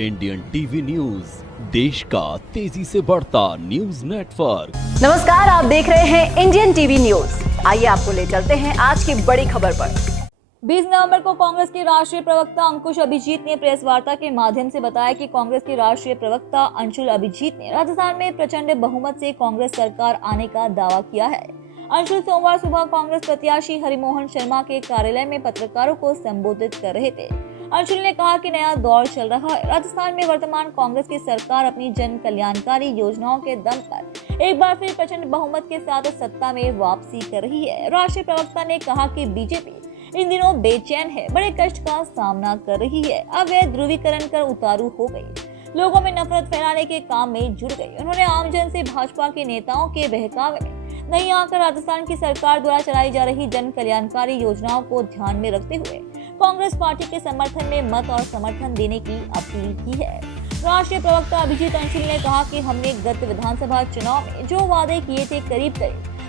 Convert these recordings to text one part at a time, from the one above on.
Indian TV news, देश का तेजी से बढ़ता न्यूज नेटवर्क। नमस्कार, आप देख रहे हैं इंडियन टीवी न्यूज। आइए आपको ले चलते हैं आज की बड़ी खबर पर। 20 नवंबर को कांग्रेस के राष्ट्रीय प्रवक्ता अंकुश अभिजीत ने प्रेस वार्ता के माध्यम से बताया कि कांग्रेस के राष्ट्रीय प्रवक्ता अंशुल अभिजीत ने राजस्थान में प्रचंड बहुमत से कांग्रेस सरकार आने का दावा किया है। अंशुल सोमवार सुबह कांग्रेस प्रत्याशी हरिमोहन शर्मा के कार्यालय में पत्रकारों को संबोधित कर रहे थे। अंशुल ने कहा कि नया दौर चल रहा है। राजस्थान में वर्तमान कांग्रेस की सरकार अपनी जन कल्याणकारी योजनाओं के दम पर एक बार फिर प्रचंड बहुमत के साथ सत्ता में वापसी कर रही है। राष्ट्रीय प्रवक्ता ने कहा कि बीजेपी इन दिनों बेचैन है, बड़े कष्ट का सामना कर रही है। अब वह ध्रुवीकरण कर उतारू हो गई, लोगों में नफरत फैलाने के काम में जुड़ गई। उन्होंने आमजन से भाजपा के नेताओं के बहकावे में नहीं आकर राजस्थान की सरकार द्वारा चलाई जा रही जन कल्याणकारी योजनाओं को ध्यान में रखते हुए कांग्रेस पार्टी के समर्थन में मत और समर्थन देने की अपील की है। राष्ट्रीय प्रवक्ता अभिजीत अंशुल ने कहा कि हमने गत विधानसभा चुनाव में जो वादे किए थे करीब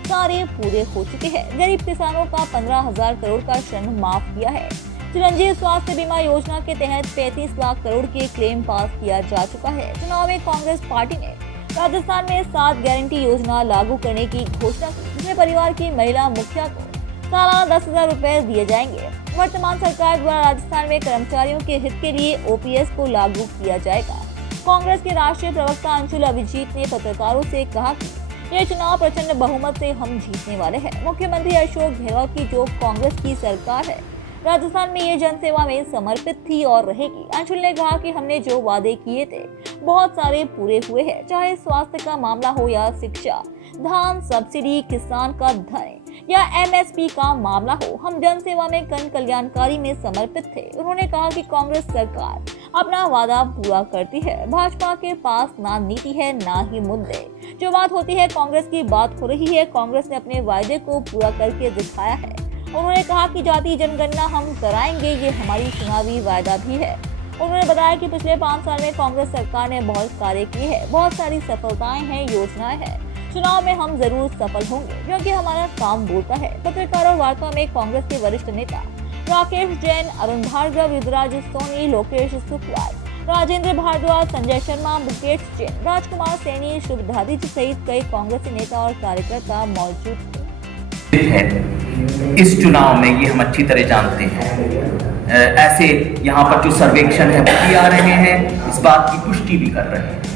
सारे पूरे हो चुके हैं। गरीब किसानों का 15,000 करोड़ का ऋण माफ किया है। चिरंजीव स्वास्थ्य बीमा योजना के तहत 35 लाख करोड़ के क्लेम पास किया जा चुका है। चुनाव में कांग्रेस पार्टी ने राजस्थान में 7 गारंटी योजना लागू करने की घोषणा की, जिसमें परिवार की महिला मुखिया को सालाना 10,000 रुपए दिए जाएंगे। वर्तमान सरकार द्वारा राजस्थान में कर्मचारियों के हित के लिए ओपीएस को लागू किया जाएगा। कांग्रेस के राष्ट्रीय प्रवक्ता अंशुल अभिजीत ने पत्रकारों से कहा कि यह चुनाव प्रचंड बहुमत से हम जीतने वाले हैं। मुख्यमंत्री अशोक गहलोत की जो कांग्रेस की सरकार है, राजस्थान में ये जनसेवा में समर्पित थी और रहेगी। अंशुल ने कहा कि हमने जो वादे किए थे बहुत सारे पूरे हुए हैं, चाहे स्वास्थ्य का मामला हो या शिक्षा, धान सब्सिडी, किसान का धन या एमएसपी का मामला हो, हम जनसेवा में जन कल्याणकारी में समर्पित थे। उन्होंने कहा कि कांग्रेस सरकार अपना वादा पूरा करती है। भाजपा के पास ना नीति है ना ही मुद्दे। जो बात होती है कांग्रेस की बात हो रही है। कांग्रेस ने अपने वायदे को पूरा करके दिखाया है। उन्होंने कहा कि जाति जनगणना हम कराएंगे, ये हमारी चुनावी वायदा भी है। उन्होंने बताया कि पिछले 5 साल में कांग्रेस सरकार ने बहुत कार्य किए हैं, बहुत सारी सफलताएं हैं, योजनाएं हैं। चुनाव में हम जरूर सफल होंगे क्योंकि हमारा काम बोलता है। पत्रकारों वार्ता में कांग्रेस के वरिष्ठ नेता राकेश जैन, अरुण भार्गव, युवराज सोनी, लोकेश शुक्ला, राजेंद्र भारद्वाज, संजय शर्मा, मुकेश जैन, राजकुमार सैनी, शुभधादी सहित कई कांग्रेसी नेता और कार्यकर्ता मौजूद थे। इस चुनाव में ये हम अच्छी तरह जानते हैं। ऐसे यहाँ पर जो सर्वेक्षण है वो भी आ रहे हैं, इस बात की पुष्टि भी कर रहे हैं।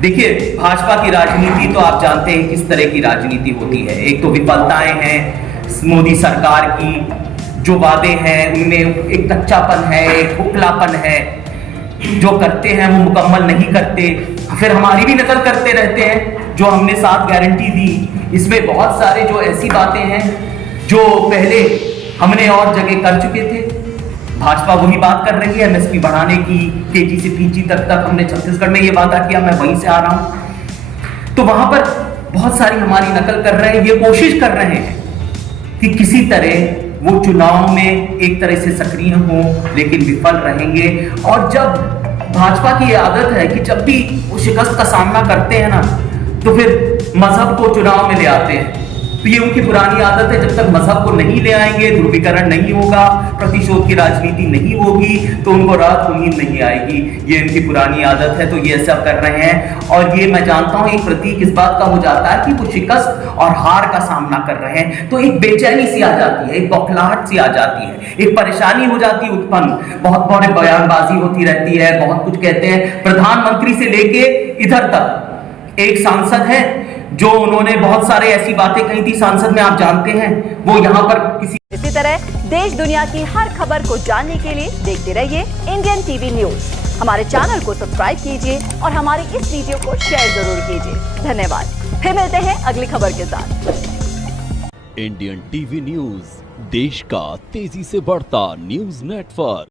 देखिए, भाजपा की राजनीति तो आप जानते हैं किस तरह की राजनीति होती है। एक तो विफलताएं हैं मोदी सरकार की, जो वादे हैं उनमें एक कच्चापन है, एक खोखलापन है, जो करते हैं वो मुकम्मल नहीं करते, फिर हमारी भी नकल करते रहते हैं। जो हमने 7 गारंटी दी, इसमें बहुत सारे जो ऐसी बातें हैं जो पहले हमने और जगह कर चुके थे। भाजपा वही बात कर रही है एमएसपी बढ़ाने की, केजी से पीजी तक हमने छत्तीसगढ़ में ये वादा किया, मैं वहीं से आ रहा हूं। तो वहां पर बहुत सारी हमारी नकल कर रहे हैं। ये कोशिश कर रहे हैं कि किसी तरह वो चुनाव में एक तरह से सक्रिय हो, लेकिन विफल रहेंगे। और जब भाजपा की आदत है कि जब भी वो शिकस्त का सामना करते हैं ना, तो फिर मजहब को चुनाव में ले आते हैं। तो ये उनकी पुरानी आदत है। जब तक मजहब को नहीं ले आएंगे, ध्रुवीकरण नहीं होगा, प्रतिशोध की राजनीति नहीं होगी, तो उनको रात को नींद नहीं आएगी। ये इनकी पुरानी आदत है, तो ये ऐसा कर रहे हैं। और ये मैं जानता हूं एक प्रतीक इस बात का हो जाता है कि वो शिकस्त और हार का सामना कर रहे हैं, तो एक बेचैनी सी आ जाती है, एक बौखलाहट सी आ जाती है, एक परेशानी हो जाती है उत्पन्न। बहुत बड़े बयानबाजी होती रहती है, बहुत कुछ कहते हैं। प्रधानमंत्री से लेके इधर तक एक सांसद है जो उन्होंने बहुत सारे ऐसी बातें कही थी सांसद में, आप जानते हैं, वो यहाँ पर किसी। इसी तरह देश दुनिया की हर खबर को जानने के लिए देखते रहिए इंडियन टीवी न्यूज। हमारे चैनल को सब्सक्राइब कीजिए और हमारी इस वीडियो को शेयर जरूर कीजिए। धन्यवाद। फिर मिलते हैं अगली खबर के साथ। इंडियन टीवी न्यूज, देश का तेजी से बढ़ता न्यूज नेटवर्क।